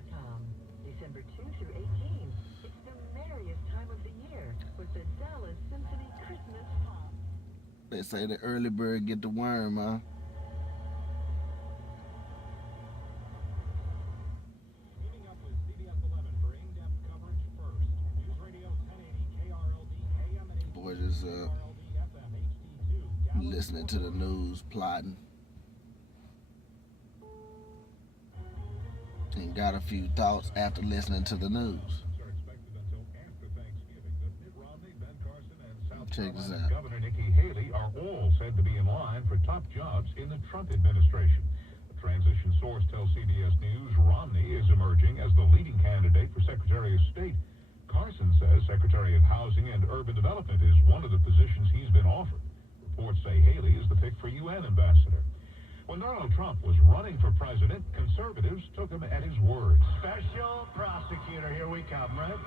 DallasCowboys.com. December 2 through 18. It's the merriest time of the year with the Dallas Symphony Christmas Pop. They say the early bird get the worm, huh? Keeping up with CBS 11 for in-depth coverage first. News Radio 1080 KRLD AM and Boy, just KRLD FM HD2. listening to the news, plotting. And got a few thoughts after listening to the news. Are expected until after Thanksgiving. Mitt Romney, Ben Carson, and South Check this Carolina out. Governor Nikki Haley are all said to be in line for top jobs in the Trump administration. A transition source tells CBS News Romney is emerging as the leading candidate for Secretary of State. Carson says Secretary of Housing and Urban Development is one of the positions he's been offered. Reports say Haley is the pick for UN ambassador. When Donald Trump was running for president, conservatives took him at his word. Special prosecutor, here we come, right?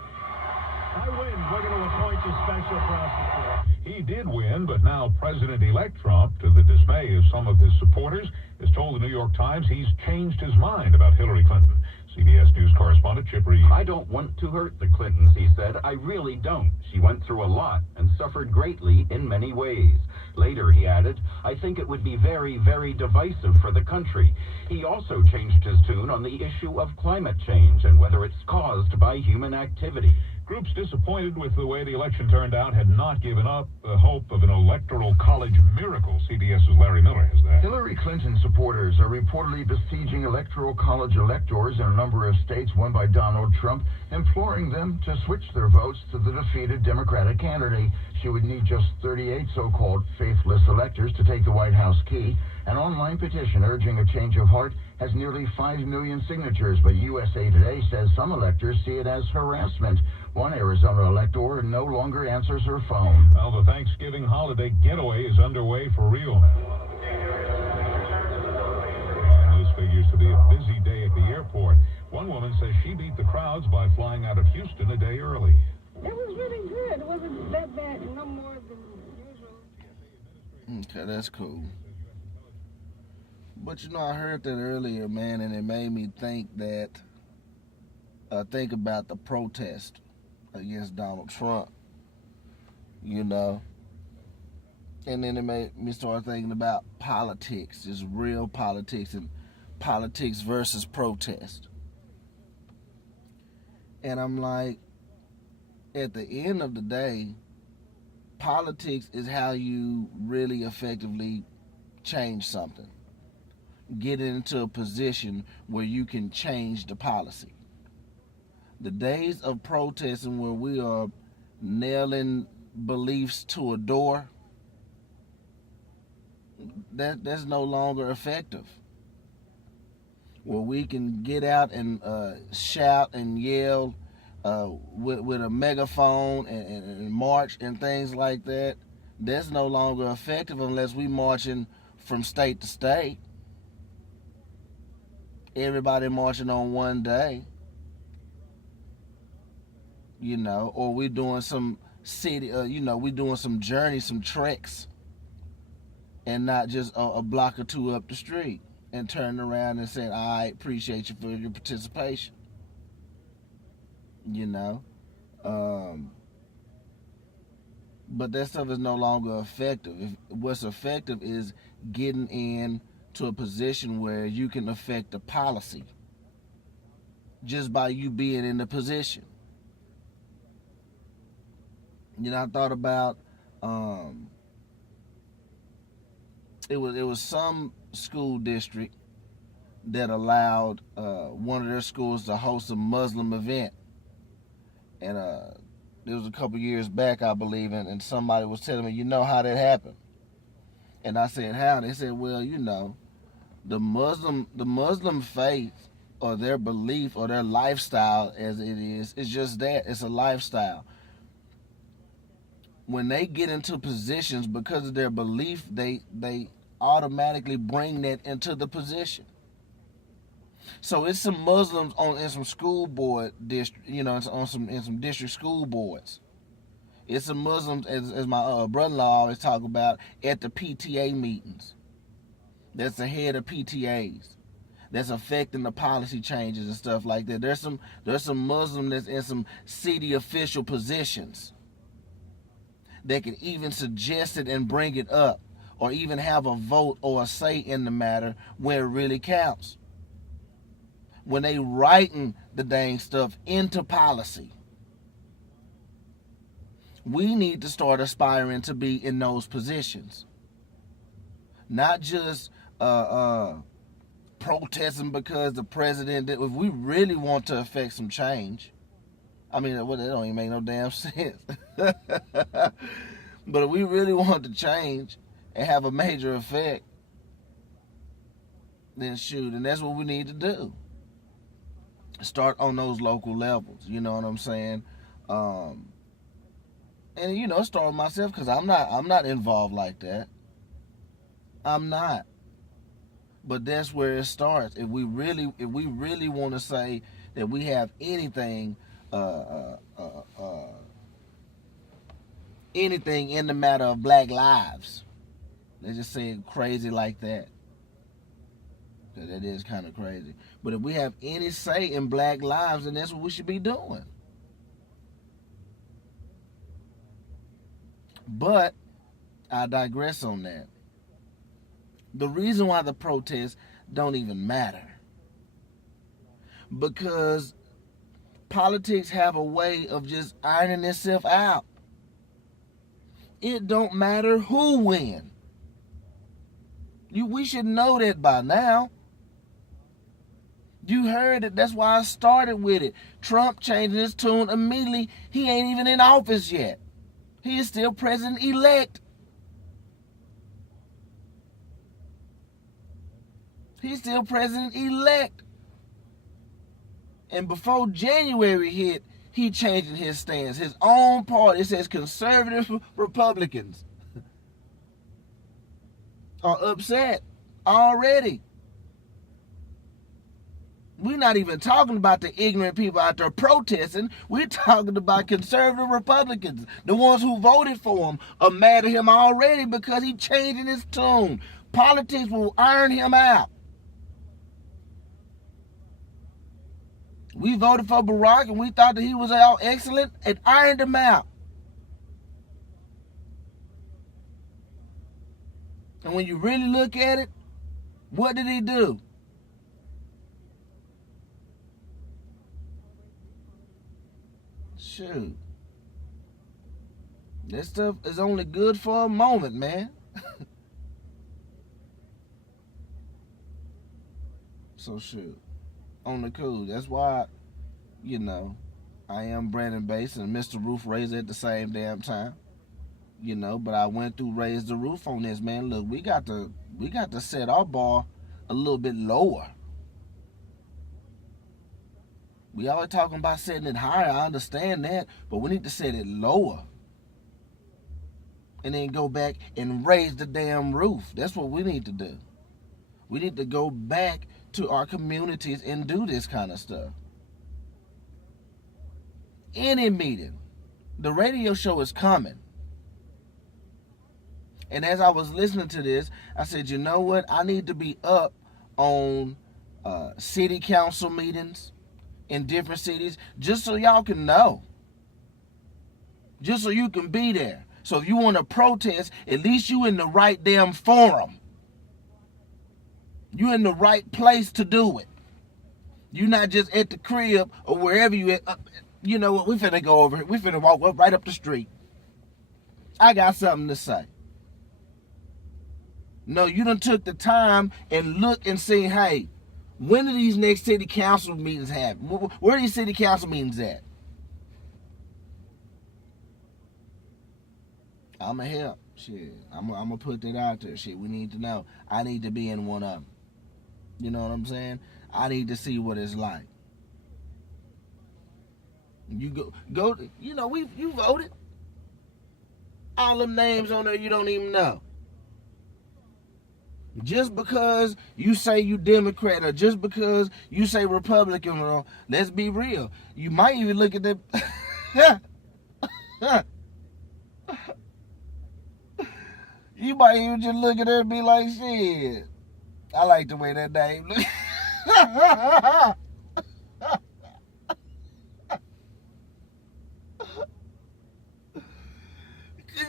I win. We're going to appoint you special prosecutor. He did win, but now President-elect Trump, to the dismay of some of his supporters, has told the New York Times he's changed his mind about Hillary Clinton. CBS News correspondent Chip Reed. I don't want to hurt the Clintons, he said. I really don't. She went through a lot and suffered greatly in many ways. Later, he added, I think it would be very, very divisive for the country. He also changed his tune on the issue of climate change and whether it's caused by human activity. Groups disappointed with the way the election turned out had not given up the hope of an electoral college miracle. CBS's Larry Miller has that. Hillary Clinton supporters are reportedly besieging electoral college electors in a number of states won by Donald Trump, imploring them to switch their votes to the defeated Democratic candidate. She would need just 38 so-called faithless electors to take the White House key. An online petition urging a change of heart has nearly 5 million signatures, but USA Today says some electors see it as harassment. One Arizona elector no longer answers her phone. Well, the Thanksgiving holiday getaway is underway for real now. And this figures to be a busy day at the airport. One woman says she beat the crowds by flying out of Houston a day early. It was really good. It wasn't that bad, no more than usual. Okay, that's cool. But you know, I heard that earlier, man, and it made me think about the protest against Donald Trump, you know. And then it made me start thinking about politics, just real politics, and politics versus protest. And I'm like, at the end of the day, politics is how you really effectively change something. Get into a position where you can change the policy. The days of protesting where we are nailing beliefs to a door, that's no longer effective. Where we can get out and shout and yell with a megaphone and march and things like that, that's no longer effective unless we marching from state to state. Everybody marching on one day, you know, or we doing some city, we doing some journeys, some treks, and not just a block or two up the street and turning around and saying, I appreciate you for your participation, you know. But that stuff is no longer effective. What's effective is getting in to a position where you can affect the policy just by you being in the position. You know, I thought about it was some school district that allowed one of their schools to host a Muslim event, and it was a couple years back, I believe, and somebody was telling me, you know how that happened? And I said, how? They said, well, you know, the Muslim faith, or their belief, or their lifestyle as it is just that. It's a lifestyle. When they get into positions because of their belief, they automatically bring that into the position. So it's some Muslims in some school board district, you know, in some district school boards. It's some Muslims, as my brother-in-law always talk about, at the PTA meetings. That's the head of PTAs. that's affecting the policy changes and stuff like that. There's some Muslim that's in some city official positions that can even suggest it and bring it up, or even have a vote or a say in the matter where it really counts. When they writing the dang stuff into policy. We need to start aspiring to be in those positions. Not just protesting because the president did. If we really want to affect some change, I mean, well, that don't even make no damn sense. But if we really want to change and have a major effect, then shoot, and that's what we need to do. Start on those local levels, you know what I'm saying? And you know, start with myself, because I'm not involved like that. I'm not. But that's where it starts. If we really want to say that we have anything anything in the matter of black lives, let's just say it crazy like that, because that is kind of crazy. But if we have any say in black lives, then that's what we should be doing. But I digress on that. The reason why the protests don't even matter, because politics have a way of just ironing itself out. It don't matter who wins. We should know that by now. You heard it. That's why I started with it. Trump changing his tune immediately. He ain't even in office yet. He is still president-elect. He's still president-elect. And before January hit, he changing his stance. His own party, it says conservative Republicans, are upset already. We're not even talking about the ignorant people out there protesting. We're talking about conservative Republicans. The ones who voted for him are mad at him already because he's changing his tune. Politics will iron him out. We voted for Barack and we thought that he was all excellent. It ironed him out. And when you really look at it, what did he do? Shoot. This stuff is only good for a moment, man. So shoot. On the cool. That's why, you know, I am Brandon Bass and Mr. Roof Raiser at the same damn time. You know, but I went through Raise the Roof on this, man. Look, we got to set our bar a little bit lower. We always talking about setting it higher. I understand that, but we need to set it lower. And then go back and raise the damn roof. That's what we need to do. We need to go back to our communities and do this kind of stuff. Any meeting, the radio show is coming. And as I was listening to this, I said, you know what? I need to be up on city council meetings in different cities, just so y'all can know. Just so you can be there. So if you want to protest, at least you in the right damn forum. You in the right place to do it. You not just at the crib or wherever you at. You know what? We finna go over here. We finna walk up right up the street. I got something to say. No, you done took the time and look and see, hey, when are these next city council meetings happen? Where are these city council meetings at? I'ma help. Shit. I'm gonna put that out there. Shit, we need to know. I need to be in one of them. You know what I'm saying? I need to see what it's like. You go. You know, you voted. All them names on there you don't even know. Just because you say you Democrat or just because you say Republican, well, let's be real. You might even look at the you might even just look at her and be like, shit, I like the way that name looks.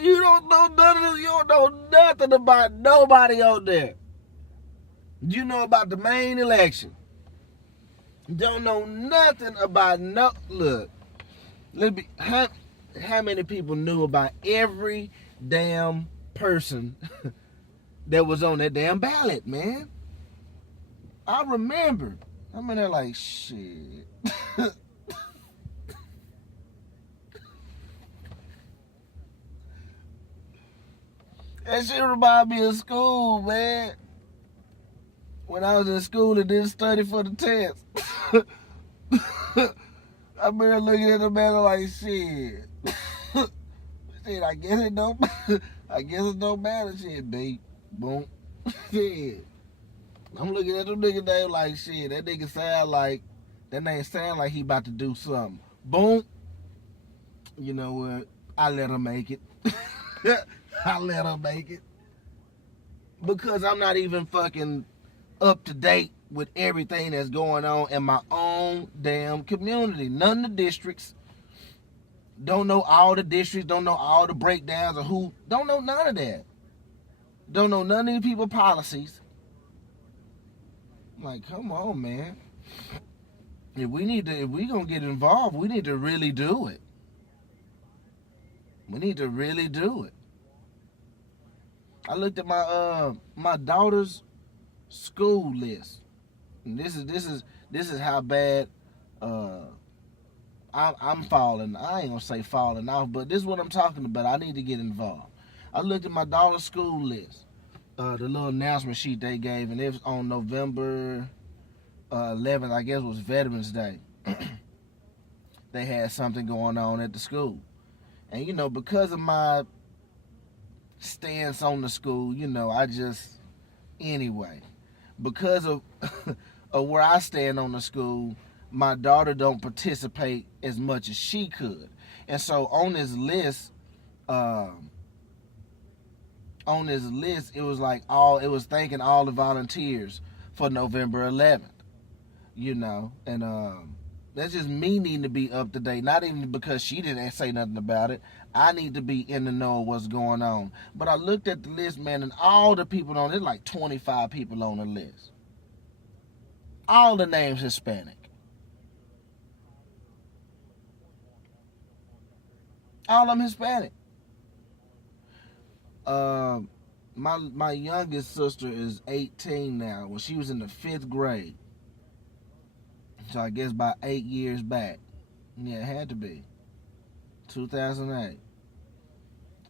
You don't know none of this. You don't know nothing about nobody on there. You know about the main election. Don't know nothing about no. Look, how many people knew about every damn person that was on that damn ballot, man? I remember. I'm in there like, shit. That shit remind me of school, man. When I was in school and didn't study for the test. I remember looking at the man like, shit. Shit, I guess it don't matter. Shit, beep, boom. Shit. I'm looking at them niggas name like, shit, that nigga sound like he about to do something. Boom. You know what? I let him make it. I let him make it. Because I'm not even fucking up to date with everything that's going on in my own damn community. None of the districts. Don't know all the districts. Don't know all the breakdowns of who. Don't know none of that. Don't know none of these people's policies. I'm like, come on, man. If we gonna get involved, we need to really do it. We need to really do it. I looked at my daughter's school list, and this is how bad I'm falling. I ain't gonna say falling off, but this is what I'm talking about. I need to get involved. I looked at my daughter's school list, the little announcement sheet they gave, and it was on November 11th. I guess it was Veterans Day. They had something going on at the school, and because of my stance on the school, because of where I stand on the school, my daughter don't participate as much as she could. And so on this list, it was like it was thanking all the volunteers for November 11th, and that's just me needing to be up to date. Not even because she didn't say nothing about it. I need to be in the know of what's going on. But I looked at the list, man, and all the people on it, there's like 25 people on the list. All the names Hispanic. All of them Hispanic. My youngest sister is 18 now. Well, she was in the 5th grade. So I guess about 8 years back. Yeah, it had to be. 2008.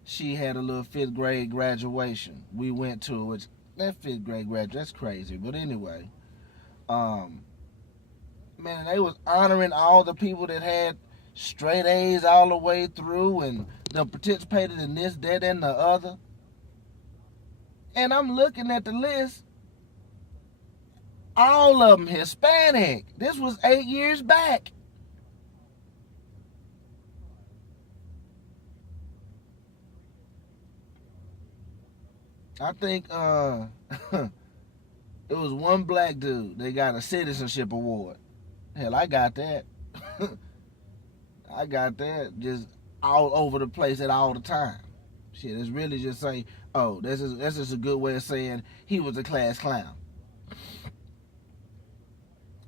She had a little 5th grade graduation. We went to it, which that 5th grade graduation, that's crazy. But anyway, man, they was honoring all the people that had straight A's all the way through and they participated in this, that, and the other. And I'm looking at the list. All of them Hispanic. This was 8 years back. I think it was one black dude. They got a citizenship award. Hell, I got that. I got that just all over the place at all the time. Shit, it's really just saying, oh, that's just a good way of saying he was a class clown.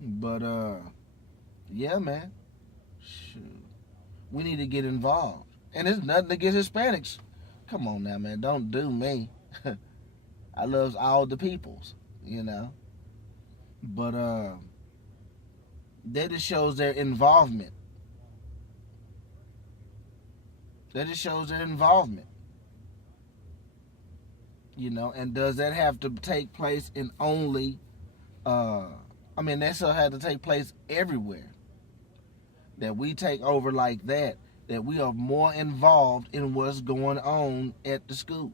But yeah, man. Shoot. We need to get involved. And it's nothing against Hispanics. Come on now, man. Don't do me. I love all the peoples, But that just shows their involvement. And does that have to take place in only that still had to take place everywhere. That we take over like that we are more involved in what's going on at the school.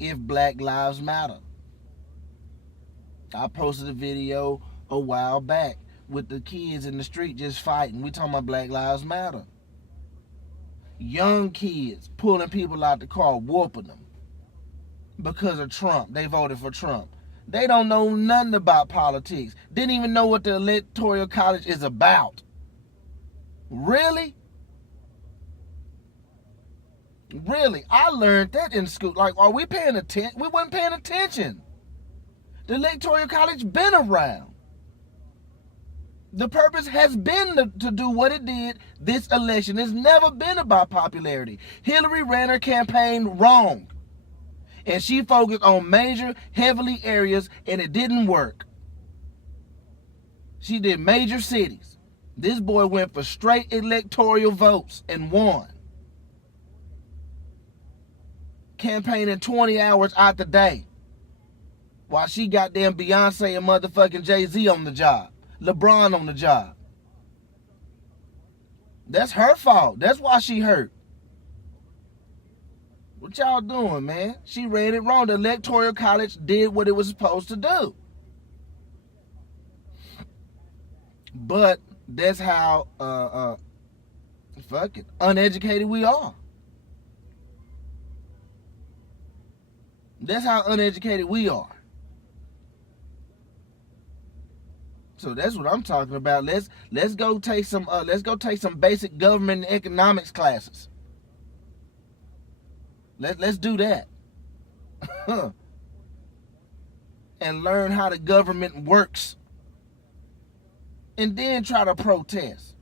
If Black Lives Matter. I posted a video a while back with the kids in the street just fighting. We talking about Black Lives Matter. Young kids pulling people out the car, whooping them. Because of Trump. They voted for Trump. They don't know nothing about politics. Didn't even know what the Electoral College is about. Really? Really? I learned that in school. Like, are we paying attention? We wasn't paying attention. The Electoral College been around. The purpose has been to do what it did this election. It's never been about popularity. Hillary ran her campaign wrong. And she focused on major, heavily areas, and it didn't work. She did major cities. This boy went for straight electoral votes and won. Campaigning 20 hours out the day. While she goddamn Beyonce and motherfucking Jay-Z on the job. LeBron on the job. That's her fault. That's why she hurt. What y'all doing, man? She ran it wrong. The Electoral College did what it was supposed to do. But that's how uneducated we are. That's how uneducated we are. So that's what I'm talking about. Let's go take some basic government and economics classes. Let's do that. And learn how the government works. And then try to protest.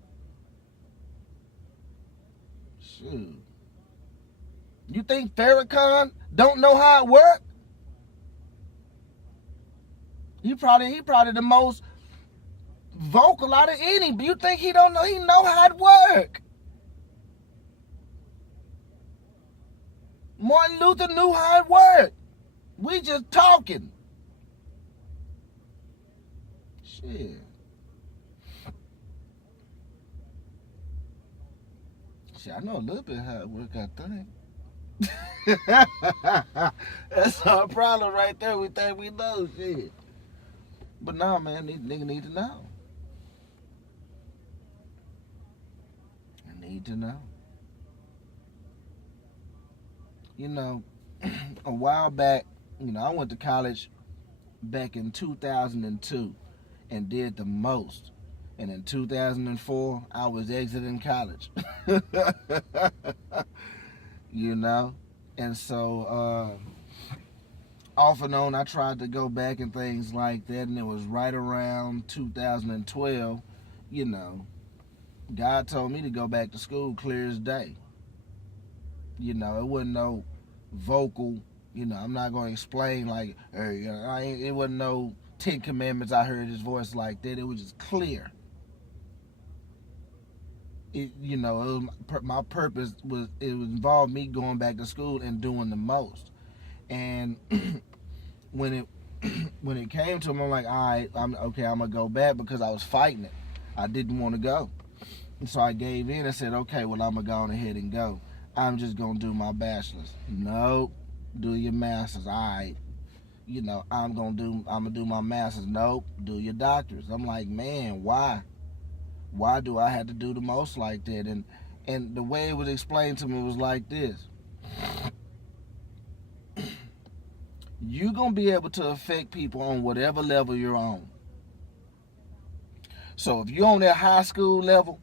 Shoot. You think Farrakhan don't know how it works? He probably the most vocal out of any. You think he don't know? He know how it work. Martin Luther knew how it worked. We just talking. Shit. I know a little bit how it work, I think. That's our problem right there. We think we know shit. But nah, man, nigga need to know. I need to know. You know, a while back, I went to college back in 2002 and did the most. And in 2004, I was exiting college. And so off and on, I tried to go back and things like that. And it was right around 2012, God told me to go back to school clear as day. It wasn't no vocal, I'm not going to explain like, it wasn't no 10 Commandments. I heard his voice like that. It was just clear. My purpose was, it involved me going back to school and doing the most. And when it came to him, I'm like, all right, I'm gonna go back because I was fighting it. I didn't want to go. And so I gave in and said, okay, well, I'm gonna go on ahead and go. I'm just gonna do my bachelor's. Nope, do your master's. All right, I'm gonna do my master's. Nope, do your doctor's. I'm like, man, why? Why do I have to do the most like that? And the way it was explained to me was like this. You're going to be able to affect people on whatever level you're on. So if you're on that high school level,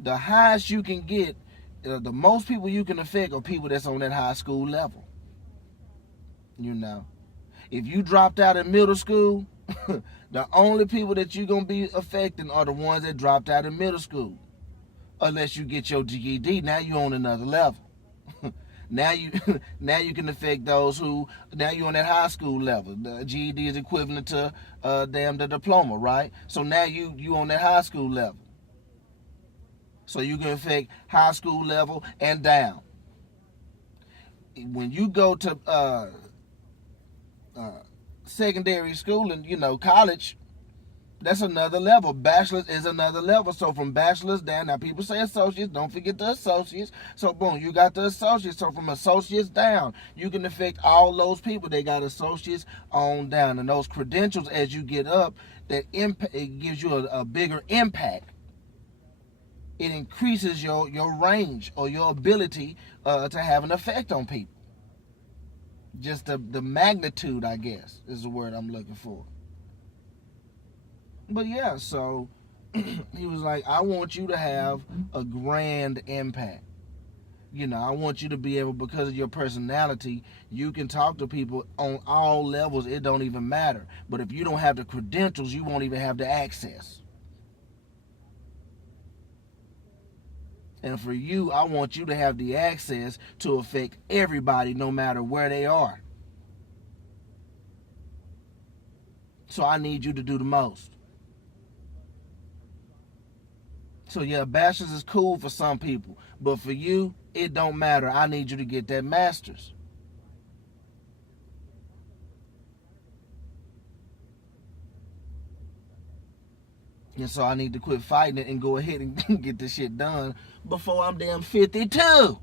the highest you can get, the most people you can affect are people that's on that high school level. If you dropped out in middle school, the only people that you're going to be affecting are the ones that dropped out in middle school. Unless you get your GED, now you're on another level. Now you can affect those who, now you're on that high school level. The GED is equivalent to the diploma, right? So now you on that high school level. So you can affect high school level and down. When you go to secondary school and college, that's another level. Bachelor's is another level. So from bachelor's down, now people say associates, don't forget the associates. So boom, you got the associates. So from associates down, you can affect all those people. They got associates on down, and those credentials as you get up, that impact, it gives you a bigger impact. It increases your range or your ability to have an effect on people. Just the magnitude, I guess, is the word I'm looking for. But yeah, so he was like, I want you to have a grand impact. You know, I want you to be able, because of your personality, you can talk to people on all levels. It don't even matter. But if you don't have the credentials, you won't even have the access. And for you, I want you to have the access to affect everybody no matter where they are. So I need you to do the most. So yeah, bachelor's is cool for some people, but for you, it don't matter. I need you to get that master's. And so I need to quit fighting it and go ahead and get this shit done before I'm damn 52.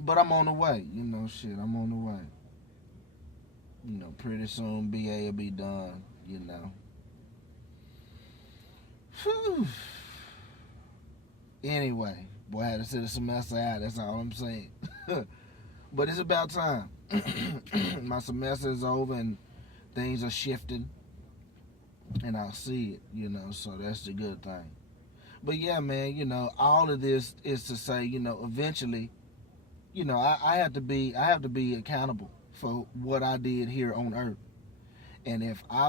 But I'm on the way, you know, shit, I'm on the way. You know, pretty soon BA will be done, you know. Whew. Anyway, boy, I had to sit the semester out, that's all I'm saying. But it's about time. My semester is over and things are shifting. And I'll see it, you know, so that's the good thing. But yeah, man, you know, all of this is to say, you know, eventually, you know, I have to be accountable for what I did here on earth. And if I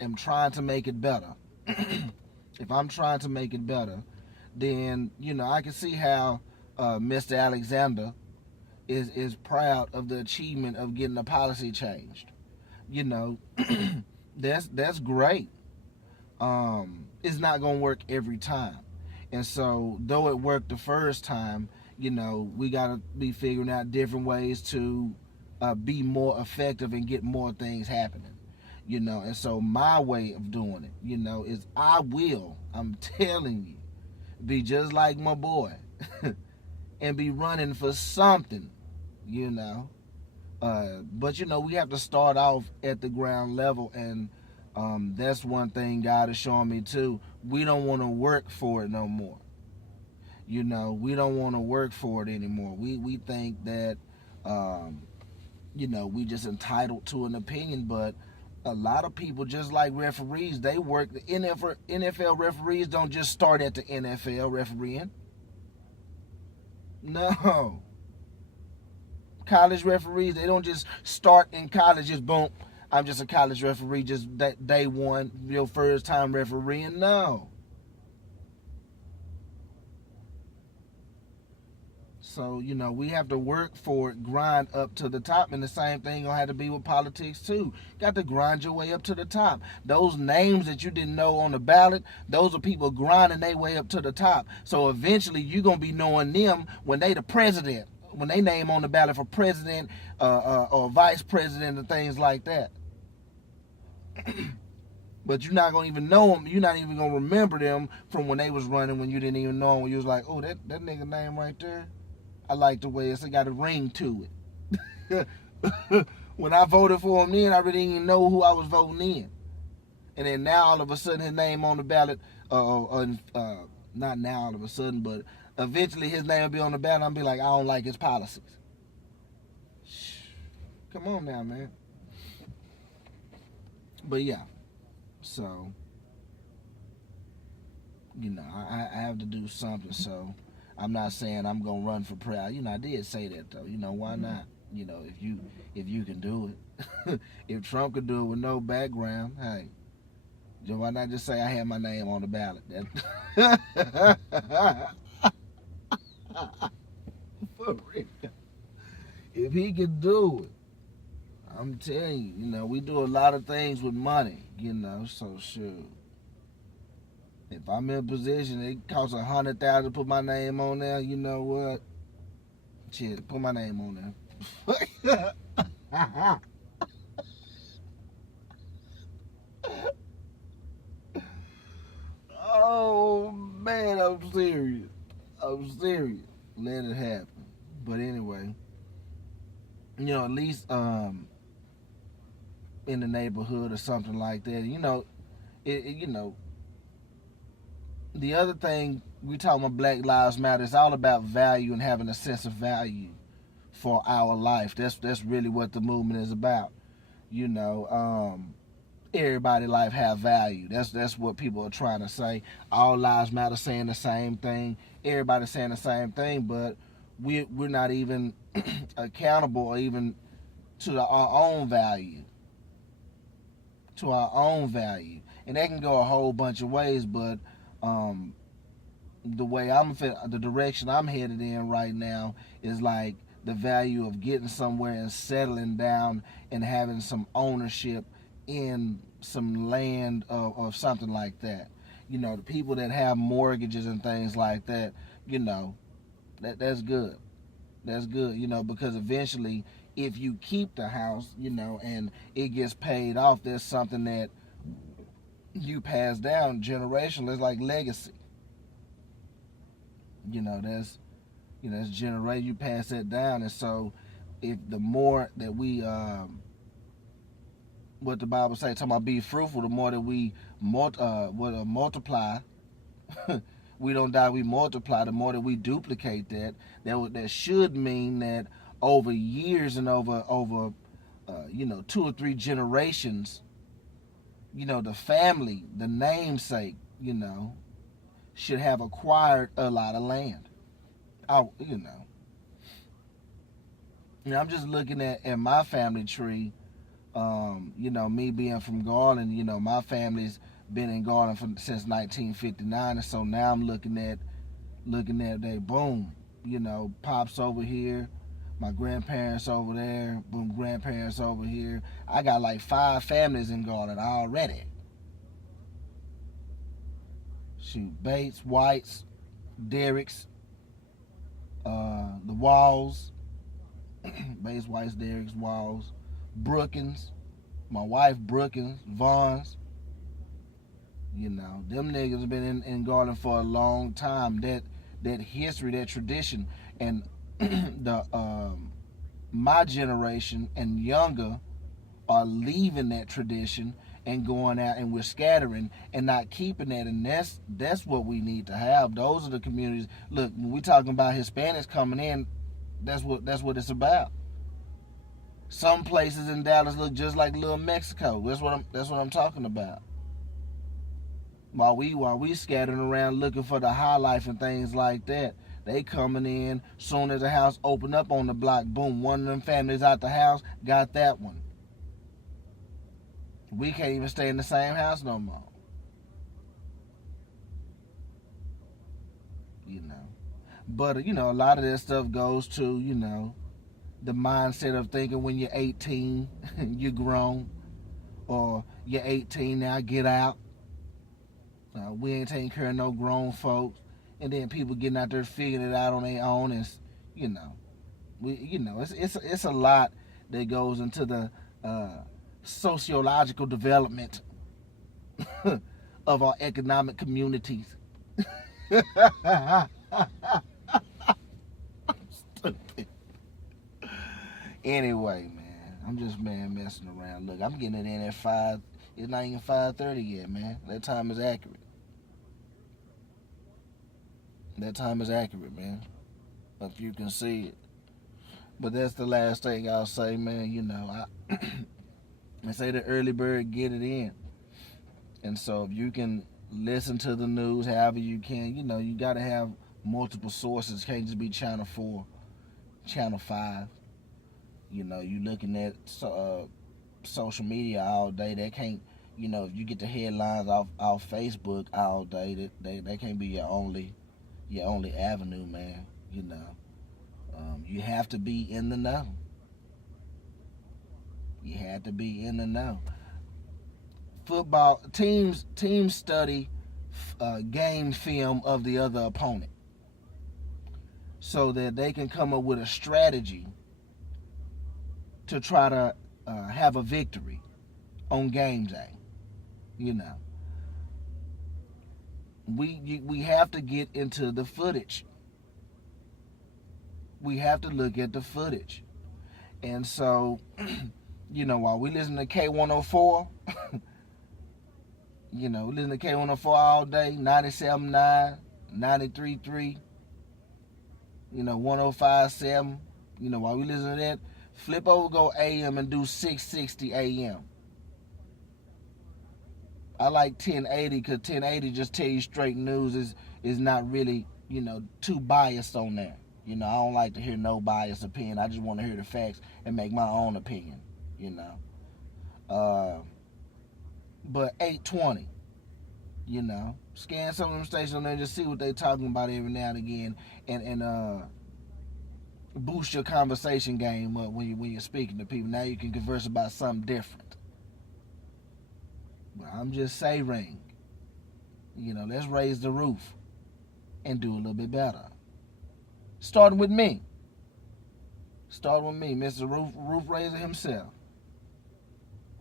am trying to make it better, if I'm trying to make it better, then, you know, I can see how Mr. Alexander is proud of the achievement of getting the policy changed. You know, that's great. It's not going to work every time. And so, though it worked the first time, you know, we got to be figuring out different ways to be more effective and get more things happening, you know. And so my way of doing it, you know, is I'm telling you, be just like my boy and be running for something, you know. But, you know, we have to start off at the ground level, and that's one thing God is showing me too. We don't want to work for it no more. You know, we don't want to work for it anymore. We think that, you know, we just entitled to an opinion, but a lot of people, just like referees, they work. The NFL referees don't just start at the NFL refereeing. No. College referees, they don't just start in college, just boom, I'm just a college referee, just that day one, your first time refereeing. No. So, you know, we have to work for it, grind up to the top, and the same thing gonna have to be with politics too. Got to grind your way up to the top. Those names that you didn't know on the ballot, those are people grinding their way up to the top. So eventually you're gonna be knowing them when they the president, when they name on the ballot for president or vice president and things like that. But you're not gonna even know them. You're not even gonna remember them from when they was running, when you didn't even know them. When you was like, oh, that nigga name right there, I like the way it's got a ring to it. When I voted for him then, I really didn't even know who I was voting in. And then now all of a sudden his name on the ballot, not now all of a sudden, but eventually his name will be on the ballot and I'll be like, I don't like his policies. Come on now, man. But yeah, so, you know, I have to do something, so I'm not saying I'm gonna run for president. You know, I did say that though. You know, why not? You know, if you can do it, if Trump could do it with no background, hey, why not just say I had my name on the ballot? For real. If he can do it, I'm telling you, you know, we do a lot of things with money, you know, so sure. If I'm in a position, it costs $100,000 to put my name on there, you know what? Shit, put my name on there. Oh, man, I'm serious. Let it happen. But anyway, you know, at least in the neighborhood or something like that. The other thing, we talk about Black Lives Matter, it's all about value and having a sense of value for our life. That's really what the movement is about. Everybody life have value. That's what people are trying to say. All lives matter, saying the same thing. Everybody saying the same thing, but we're not even accountable or even to our own value. To our own value. And that can go a whole bunch of ways, but the direction I'm headed in right now is like the value of getting somewhere and settling down and having some ownership in some land or something like that. The people that have mortgages and things like that, that's good. That's good, because eventually if you keep the house, and it gets paid off, there's something that you pass down generationally. It's like legacy. That's generate, you pass that down. And so if the more that we what the Bible say, talking about be fruitful, the more that we multiply we don't die, we multiply. The more that we duplicate that should mean that over years and over 2 or 3 generations, the family, the namesake, should have acquired a lot of land. I'm just looking at my family tree. Me being from Garland, my family's been in Garland since 1959, and so now I'm looking at that, boom, pops over here, my grandparents over there, boom, grandparents over here. I got like 5 families in Garland already. Shoot, Bates, Whites, Derricks, the Walls, Bates, Whites, Derricks, Walls, Brookins, my wife Brookins, Vaughns. Them niggas have been in Garland for a long time. That history, that tradition, and my generation and younger are leaving that tradition and going out, and we're scattering and not keeping that. And that's what we need to have. Those are the communities. Look, when we talking about Hispanics coming in, that's what it's about. Some places in Dallas look just like Little Mexico. That's what I'm talking about. While we scattering around looking for the high life and things like that, they coming in. Soon as the house open up on the block, boom, one of them families out the house got that one. We can't even stay in the same house no more. But a lot of that stuff goes to the mindset of thinking when you're 18, you're grown, or you're 18 now, get out. We ain't taking care of no grown folks, and then people getting out there figuring it out on their own. And it's a lot that goes into the sociological development of our economic communities. Stupid. Anyway, man, I'm just messing around. Look, I'm getting it in at 5. It's not even 5:30 yet, man. That time is accurate. Man. If you can see it. But that's the last thing I'll say, man. I say the early bird get it in. And so if you can listen to the news however you can, you got to have multiple sources. It can't just be Channel 4, Channel 5. You looking at social media all day. They can't, if you get the headlines off Facebook all day, they can't be your only avenue, man. You have to be in the know. You had to be in the know. Football teams study game film of the other opponent so that they can come up with a strategy to try to have a victory on game day. We have to get into the footage. We have to look at the footage. And so, You know, while we listen to K104, you know, we listen to K104 all day, 97.9, 93.3, you know, 105.7. You know, while we listen to that, flip over, go AM and do 660 AM. I like 1080 because 1080 just tell you straight news. Is not really, you know, too biased on there. You know, I don't like to hear no biased opinion. I just want to hear the facts and make my own opinion, you know. But 820, you know, scan some of them stations on there, just see what they talking about every now and again, and boost your conversation game up when you're speaking to people. Now you can converse about something different. But I'm just saying, you know, let's raise the roof and do a little bit better. Starting with me. Starting with me, Mr. Roof Raiser himself.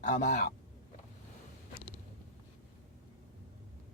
I'm out.